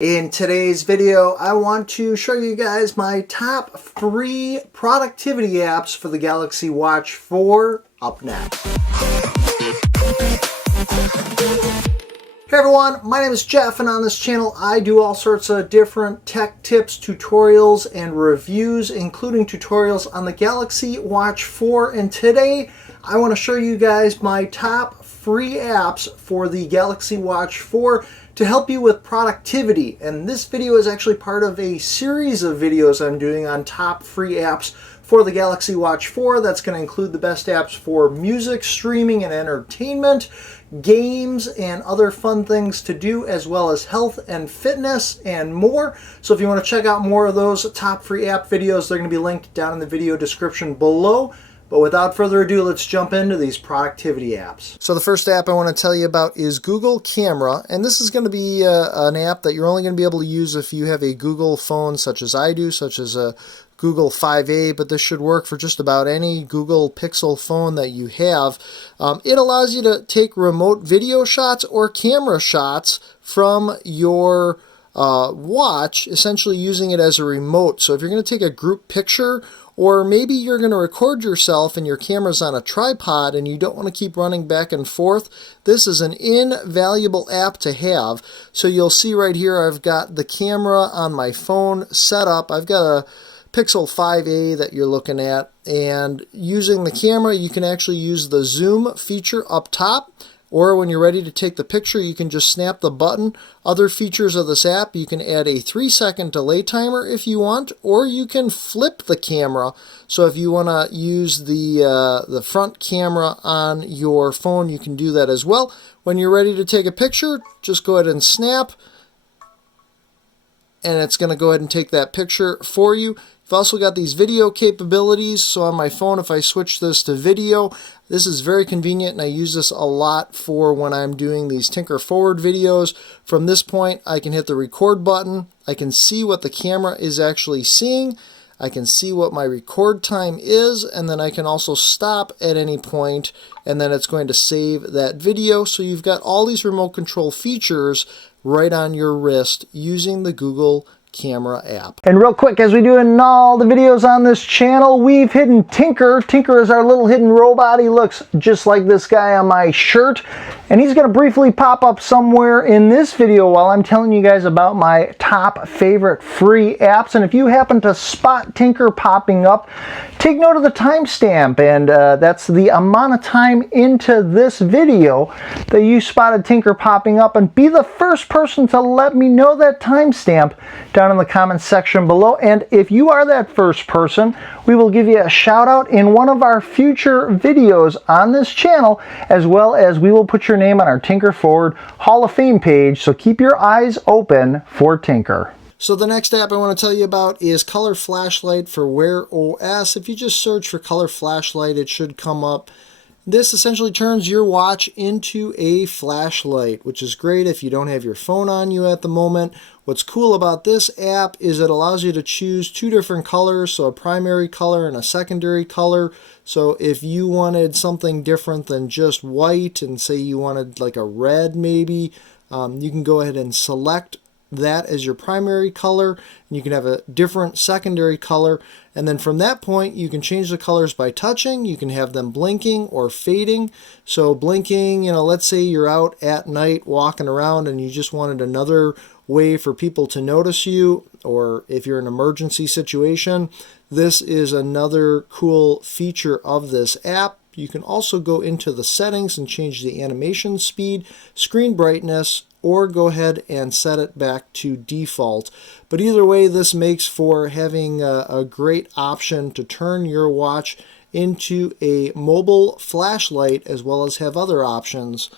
In today's video, I want to show you guys my top 3 productivity apps for the Galaxy Watch 4 up next. Hey everyone, my name is Jeff, and on this channel I do all sorts of different tech tips, tutorials, and reviews, including tutorials on the Galaxy Watch 4. And today I want to show you guys my top free apps for the Galaxy Watch 4 to help you with productivity. And this video is actually part of a series of videos I'm doing on top free apps for the Galaxy Watch 4. That's going to include the best apps for music, streaming, and entertainment, games, and other fun things to do, as well as health and fitness and more. So if you want to check out more of those top free app videos, they're going to be linked down in the video description below. But without further ado, let's jump into these productivity apps. So the first app I want to tell you about is Google Camera, and this is going to be an app that you're only going to be able to use if you have a Google phone such as I do, such as a Google 5A, but this should work for just about any Google Pixel phone that you have. It allows you to take remote video shots or camera shots from your watch, essentially using it as a remote. So if you're going to take a group picture, or maybe you're going to record yourself and your camera's on a tripod and you don't want to keep running back and forth, this is an invaluable app to have. So you'll see right here I've got the camera on my phone set up. I've got a Pixel 5A that you're looking at, and using the camera you can actually use the zoom feature up top, or when you're ready to take the picture you can just snap the button. Other features of this app, you can add a 3-second delay timer if you want, or you can flip the camera. So if you want to use the front camera on your phone, you can do that as well. When you're ready to take a picture, just go ahead and snap, and it's going to go ahead and take that picture for you. I've also got these video capabilities, so on my phone if I switch this to video, this is very convenient, and I use this a lot for when I'm doing these Tinker Forward videos. From this point I can hit the record button, I can see what the camera is actually seeing, I can see what my record time is, and then I can also stop at any point, and then it's going to save that video. So you've got all these remote control features right on your wrist using the Google Camera app. And real quick, as we do in all the videos on this channel, we've hidden Tinker. Tinker is our little hidden robot. He looks just like this guy on my shirt, and he's going to briefly pop up somewhere in this video while I'm telling you guys about my top favorite free apps. And if you happen to spot Tinker popping up, take note of the timestamp, and that's the amount of time into this video that you spotted Tinker popping up, and be the first person to let me know that timestamp down in the comments section below. And if you are that first person, we will give you a shout out in one of our future videos on this channel, as well as we will put your name on our Tinker Forward Hall of Fame page, so keep your eyes open for Tinker. So the next app I want to tell you about is Color Flashlight for Wear OS. If you just search for Color Flashlight, it should come up. This essentially turns your watch into a flashlight, which is great if you don't have your phone on you at the moment. What's cool about this app is it allows you to choose 2 different colors, so a primary color and a secondary color. So if you wanted something different than just white, and say you wanted like a red maybe, you can go ahead and select that as your primary color, and you can have a different secondary color, and then from that point you can change the colors by touching. You can have them blinking or fading. So blinking, let's say you're out at night walking around and you just wanted another way for people to notice you, or if you're in an emergency situation, this is another cool feature of this app. You can also go into the settings and change the animation speed, screen brightness, or go ahead and set it back to default. But either way, this makes for having a great option to turn your watch into a mobile flashlight, as well as have other options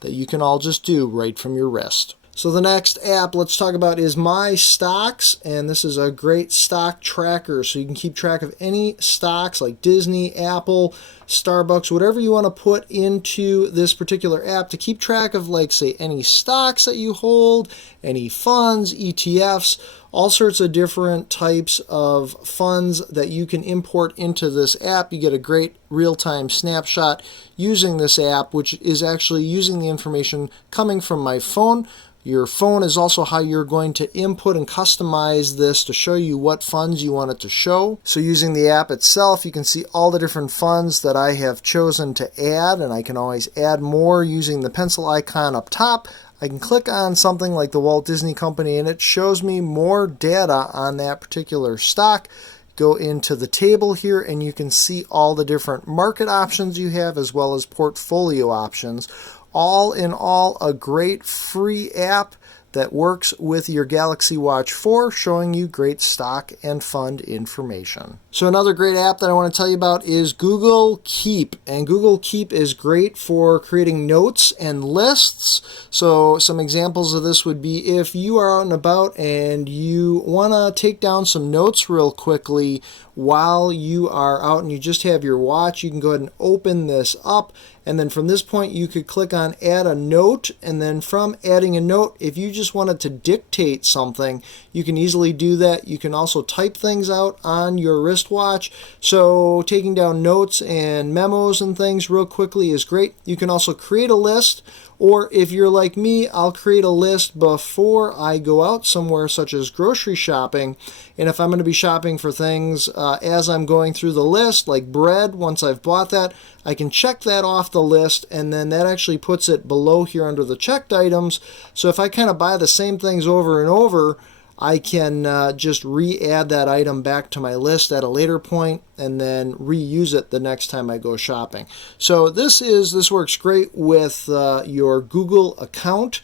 that you can all just do right from your wrist. So the next app let's talk about is MyStocks, and this is a great stock tracker. So you can keep track of any stocks like Disney, Apple, Starbucks, whatever you want to put into this particular app to keep track of, like, say, any stocks that you hold, any funds, ETFs, all sorts of different types of funds that you can import into this app. You get a great real-time snapshot using this app, which is actually using the information coming from my phone. Your phone is also how you're going to input and customize this to show you what funds you want it to show. So using the app itself, you can see all the different funds that I have chosen to add, and I can always add more using the pencil icon up top. I can click on something like the Walt Disney Company and it shows me more data on that particular stock. Go into the table here and you can see all the different market options you have as well as portfolio options. All in all, a great free app that works with your Galaxy Watch 4, showing you great stock and fund information. So another great app that I want to tell you about is Google Keep. And Google Keep is great for creating notes and lists. So some examples of this would be if you are out and about and you want to take down some notes real quickly while you are out and you just have your watch, you can go ahead and open this up. And then from this point, you could click on add a note. And then from adding a note, if you just wanted to dictate something, you can easily do that. You can also type things out on your wristwatch. So taking down notes and memos and things real quickly is great. You can also create a list. Or if you're like me, I'll create a list before I go out somewhere, such as grocery shopping. And if I'm going to be shopping for things as I'm going through the list, like bread, once I've bought that, I can check that off the list, and then that actually puts it below here under the checked items. So if I kind of buy the same things over and over, I can just re-add that item back to my list at a later point and then reuse it the next time I go shopping. So this works great with your Google account.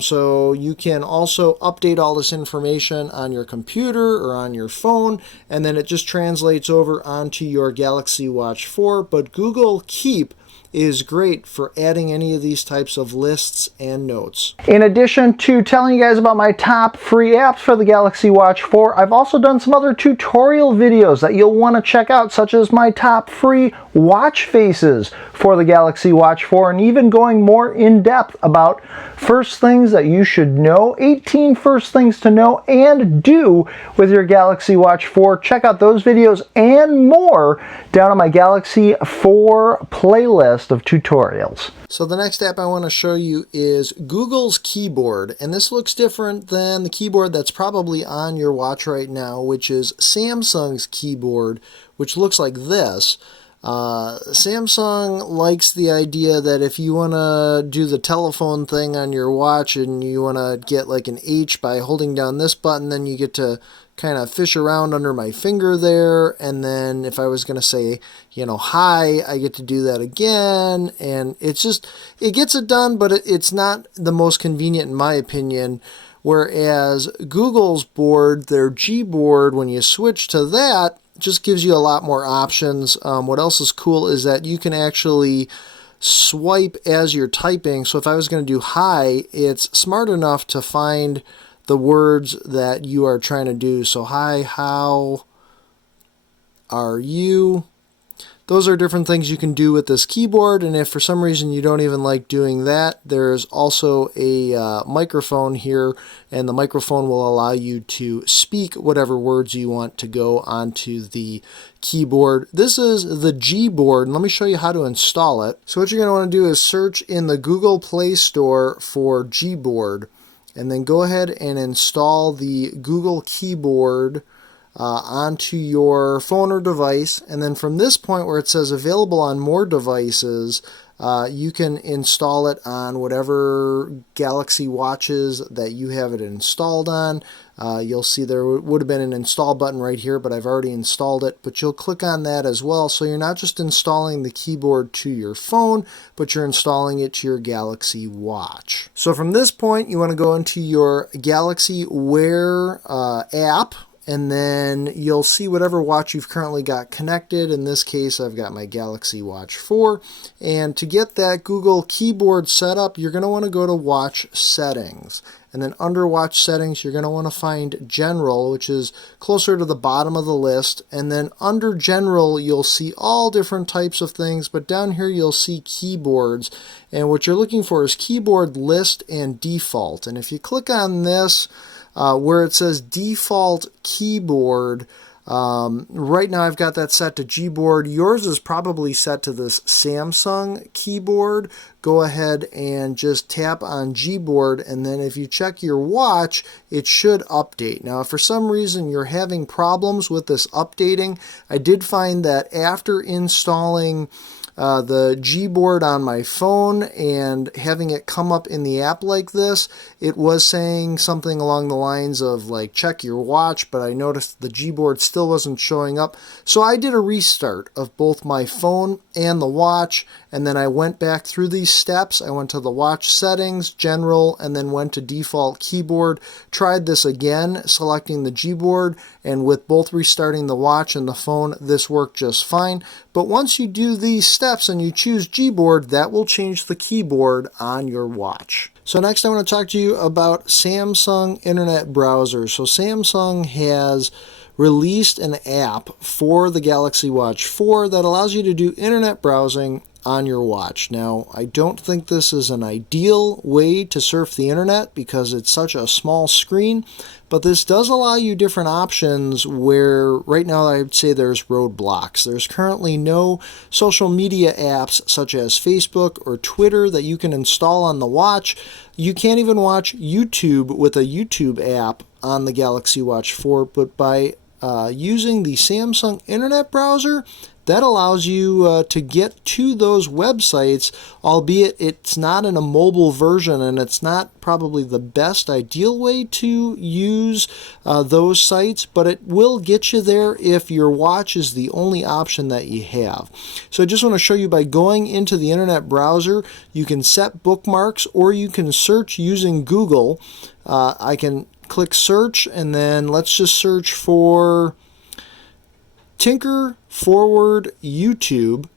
So you can also update all this information on your computer or on your phone, and then it just translates over onto your Galaxy Watch 4. But Google Keep is great for adding any of these types of lists and notes. In addition to telling you guys about my top free apps for the Galaxy Watch 4, I've also done some other tutorial videos that you'll want to check out, such as my top free watch faces for the Galaxy Watch 4, and even going more in depth about first things that you should know, 18 first things to know and do with your Galaxy Watch 4. Check out those videos and more down on my Galaxy 4 playlist of tutorials. So the next app I want to show you is Google's Keyboard, and this looks different than the keyboard that's probably on your watch right now, which is Samsung's keyboard, which looks like this. Samsung likes the idea that if you want to do the telephone thing on your watch and you want to get like an H by holding down this button, then you get to kind of fish around under my finger there, and then if I was going to say, hi, I get to do that again, and it gets it done, but it's not the most convenient in my opinion. Whereas Google's board, their Gboard, when you switch to that, just gives you a lot more options. What else is cool is that you can actually swipe as you're typing. So if I was going to do hi, it's smart enough to find the words that you are trying to do. So hi, how are you? Those are different things you can do with this keyboard, and if for some reason you don't even like doing that, there's also a microphone here, and the microphone will allow you to speak whatever words you want to go onto the keyboard. This is the Gboard, and let me show you how to install it. So what you're going to want to do is search in the Google Play Store for Gboard, and then go ahead and install the Google Keyboard onto your phone or device, and then from this point where it says available on more devices, you can install it on whatever Galaxy watches that you have it installed on. You'll see there would have been an install button right here, but I've already installed it, but you'll click on that as well. So you're not just installing the keyboard to your phone, but you're installing it to your Galaxy watch. So from this point, you want to go into your Galaxy Wear app, and then you'll see whatever watch you've currently got connected. In this case, I've got my Galaxy Watch 4. And to get that Google Keyboard set up, you're going to want to go to Watch Settings. And then under Watch Settings, you're going to want to find General, which is closer to the bottom of the list. And then under General, you'll see all different types of things. But down here, you'll see Keyboards. And what you're looking for is Keyboard List and Default. And if you click on this, where it says default keyboard, Right now I've got that set to Gboard. Yours is probably set to this Samsung keyboard. Go ahead and just tap on Gboard, and then if you check your watch, it should update. Now, if for some reason you're having problems with this updating, I did find that after installing the Gboard on my phone and having it come up in the app like this, it was saying something along the lines of like check your watch, but I noticed the Gboard still wasn't showing up. So I did a restart of both my phone and the watch, and then I went back through these steps. I went to the watch settings, general, and then went to default keyboard. Tried this again, selecting the Gboard, and with both restarting the watch and the phone, this worked just fine. But once you do these steps and you choose Gboard, that will change the keyboard on your watch. So next I want to talk to you about Samsung Internet Browser. So Samsung has released an app for the Galaxy Watch 4 that allows you to do internet browsing on your watch. Now, I don't think this is an ideal way to surf the internet because it's such a small screen, but this does allow you different options where right now I would say there's roadblocks. There's currently no social media apps such as Facebook or Twitter that you can install on the watch. You can't even watch YouTube with a YouTube app on the Galaxy Watch 4, but by using the Samsung Internet Browser, that allows you to get to those websites, albeit it's not in a mobile version and it's not probably the best ideal way to use those sites, but it will get you there if your watch is the only option that you have. So I just want to show you by going into the internet browser, you can set bookmarks or you can search using Google. I can click search, and then let's just search for Tinker Forward YouTube,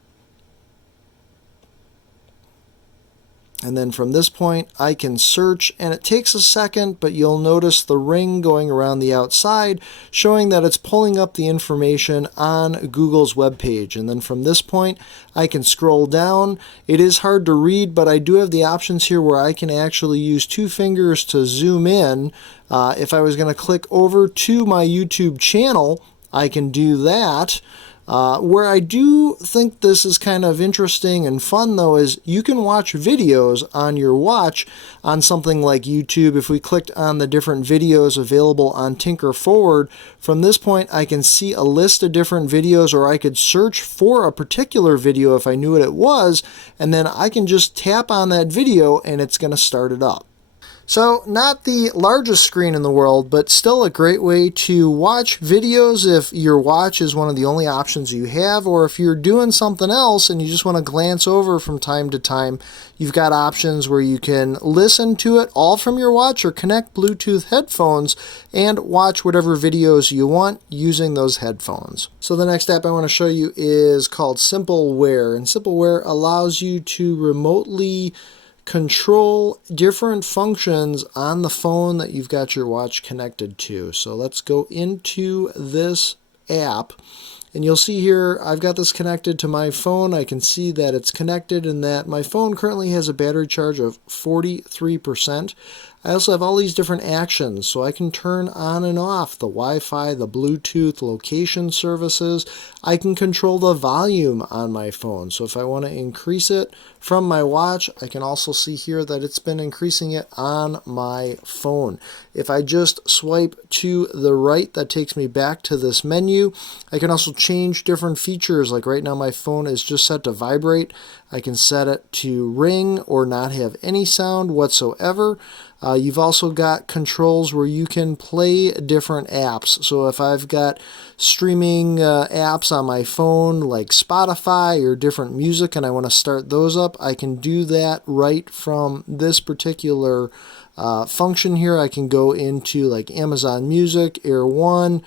and then from this point I can search, and it takes a second, but you'll notice the ring going around the outside showing that it's pulling up the information on Google's webpage. And then from this point I can scroll down. It is hard to read, but I do have the options here where I can actually use two fingers to zoom in. If I was going to click over to my YouTube channel, I can do that. Where I do think this is kind of interesting and fun, though, is you can watch videos on your watch on something like YouTube. If we clicked on the different videos available on Tinker Forward, from this point I can see a list of different videos, or I could search for a particular video if I knew what it was, and then I can just tap on that video and it's going to start it up. So not the largest screen in the world, but still a great way to watch videos if your watch is one of the only options you have, or if you're doing something else and you just want to glance over from time to time. You've got options where you can listen to it all from your watch or connect Bluetooth headphones and watch whatever videos you want using those headphones. So the next app I want to show you is called SimpleWear, and SimpleWear allows you to remotely control different functions on the phone that you've got your watch connected to. So let's go into this app, and you'll see here I've got this connected to my phone. I can see that it's connected and that my phone currently has a battery charge of 43%. I also have all these different actions, so I can turn on and off the Wi-Fi, the Bluetooth, location services. I can control the volume on my phone, so if I want to increase it from my watch, I can also see here that it's been increasing it on my phone. If I just swipe to the right, that takes me back to this menu. I can also change different features, like right now my phone is just set to vibrate. I can set it to ring or not have any sound whatsoever. You've also got controls where you can play different apps. So if I've got streaming apps on my phone like Spotify or different music and I want to start those up, I can do that right from this particular function here. I can go into like Amazon Music, Air One,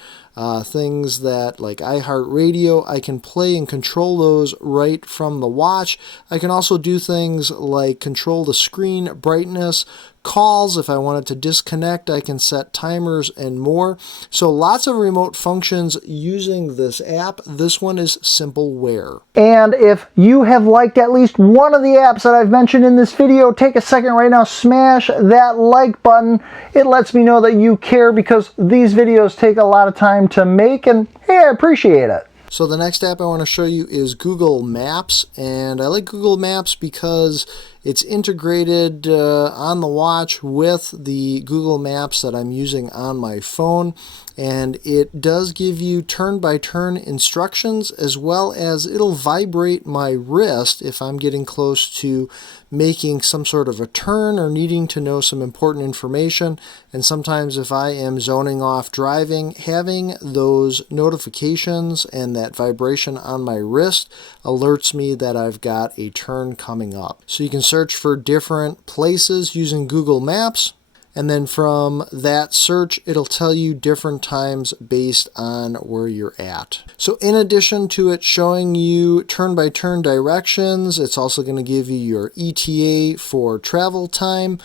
things that like iHeartRadio. I can play and control those right from the watch. I can also do things like control the screen brightness, calls. If I wanted to disconnect, I can set timers and more. So lots of remote functions using this app. This one is SimpleWear. And if you have liked at least one of the apps that I've mentioned in this video, take a second right now, smash that like button. It lets me know that you care because these videos take a lot of time to make, and hey, I appreciate it. So the next app I want to show you is Google Maps, and I like Google Maps because it's integrated on the watch with the Google Maps that I'm using on my phone, and it does give you turn-by-turn instructions, as well as it'll vibrate my wrist if I'm getting close to making some sort of a turn or needing to know some important information. And sometimes if I am zoning off driving, having those notifications and that vibration on my wrist alerts me that I've got a turn coming up. So you can search for different places using Google Maps, and then from that search, it'll tell you different times based on where you're at. So in addition to it showing you turn-by-turn directions, it's also going to give you your ETA for travel time.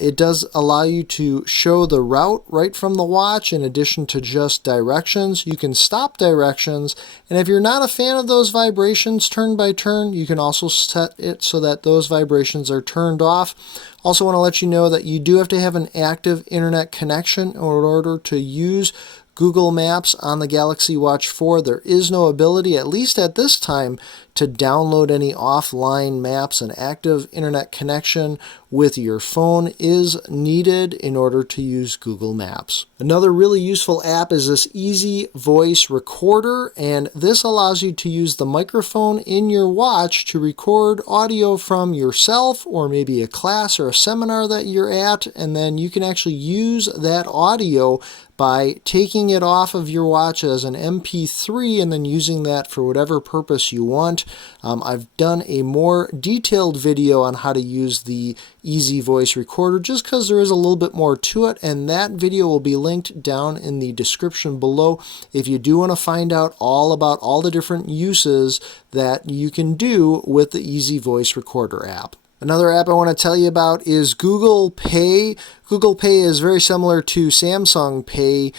It does allow you to show the route right from the watch in addition to just directions. You can stop directions, and if you're not a fan of those vibrations turn by turn, you can also set it so that those vibrations are turned off. Also want to let you know that you do have to have an active internet connection in order to use Google Maps on the Galaxy Watch 4. There is no ability, at least at this time, to download any offline maps. An active internet connection with your phone is needed in order to use Google Maps. Another really useful app is this Easy Voice Recorder, and this allows you to use the microphone in your watch to record audio from yourself or maybe a class or a seminar that you're at, and then you can actually use that audio by taking it off of your watch as an MP3 and then using that for whatever purpose you want. I've done a more detailed video on how to use the Easy Voice Recorder just because there is a little bit more to it, and that video will be linked down in the description below if you do want to find out all about all the different uses that you can do with the Easy Voice Recorder app. Another app I want to tell you about is Google Pay. Google Pay is very similar to Samsung Pay,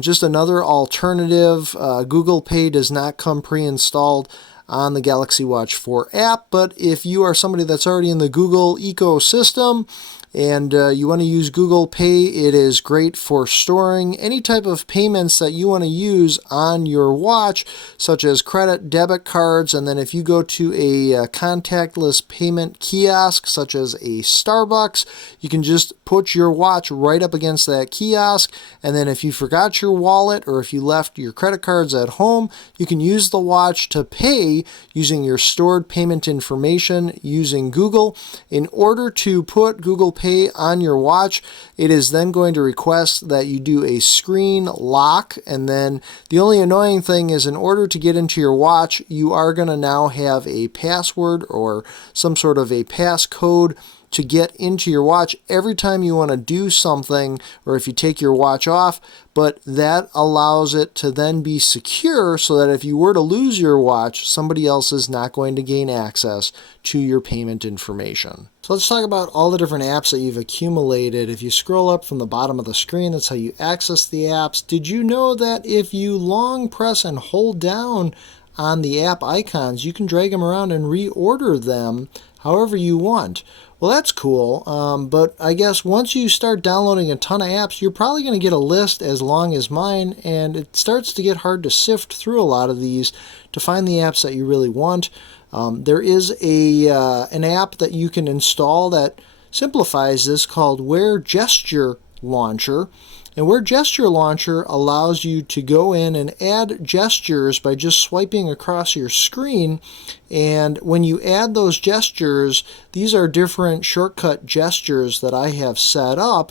just another alternative. Google Pay does not come pre-installed on the Galaxy Watch 4 app, but if you are somebody that's already in the Google ecosystem and you want to use Google Pay, it is great for storing any type of payments that you want to use on your watch, such as credit, debit cards, and then if you go to a contactless payment kiosk, such as a Starbucks, you can just put your watch right up against that kiosk, and then if you forgot your wallet or if you left your credit cards at home, you can use the watch to pay using your stored payment information using Google. In order to put Google Pay on your watch, it is then going to request that you do a screen lock, and then the only annoying thing is in order to get into your watch, you are going to now have a password or some sort of a passcode to get into your watch every time you want to do something or if you take your watch off, but that allows it to then be secure so that if you were to lose your watch, somebody else is not going to gain access to your payment information. So let's talk about all the different apps that you've accumulated. If you scroll up from the bottom of the screen, that's how you access the apps. Did you know that if you long press and hold down on the app icons, you can drag them around and reorder them however you want? Well, that's cool, but I guess once you start downloading a ton of apps, you're probably going to get a list as long as mine, and it starts to get hard to sift through a lot of these to find the apps that you really want. There is an app that you can install that simplifies this called Wear Gesture Launcher. And Wear Gesture Launcher allows you to go in and add gestures by just swiping across your screen. And when you add those gestures, these are different shortcut gestures that I have set up.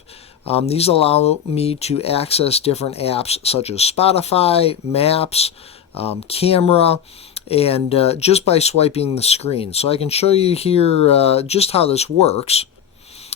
These allow me to access different apps such as Spotify, Maps, Camera, and just by swiping the screen. So I can show you here just how this works.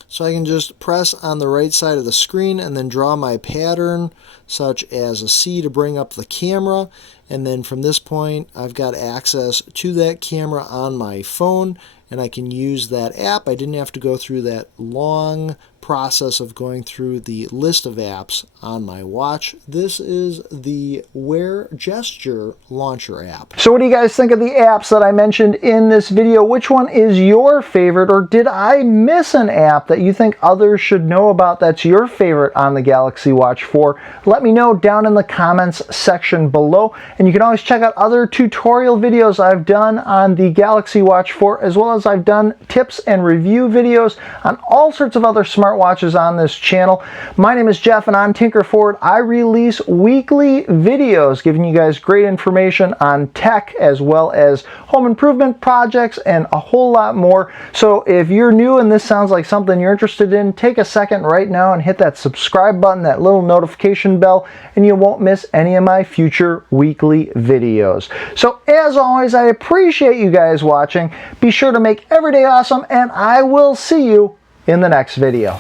So I can just press on the right side of the screen and then draw my pattern, such as a C to bring up the camera. And then from this point, I've got access to that camera on my phone, and I can use that app. I didn't have to go through that long process of going through the list of apps on my watch. This is the Wear Gesture Launcher app. So what do you guys think of the apps that I mentioned in this video? Which one is your favorite, or did I miss an app that you think others should know about that's your favorite on the Galaxy Watch 4? Let me know down in the comments section below, and you can always check out other tutorial videos I've done on the Galaxy Watch 4, as well as I've done tips and review videos on all sorts of other smartwatches on this channel. My name is Jeff and I'm Tinker Forward. I release weekly videos giving you guys great information on tech as well as home improvement projects and a whole lot more. So if you're new and this sounds like something you're interested in, take a second right now and hit that subscribe button, that little notification bell, and you won't miss any of my future weekly videos. So as always, I appreciate you guys watching. Be sure to make every day awesome, and I will see you in the next video.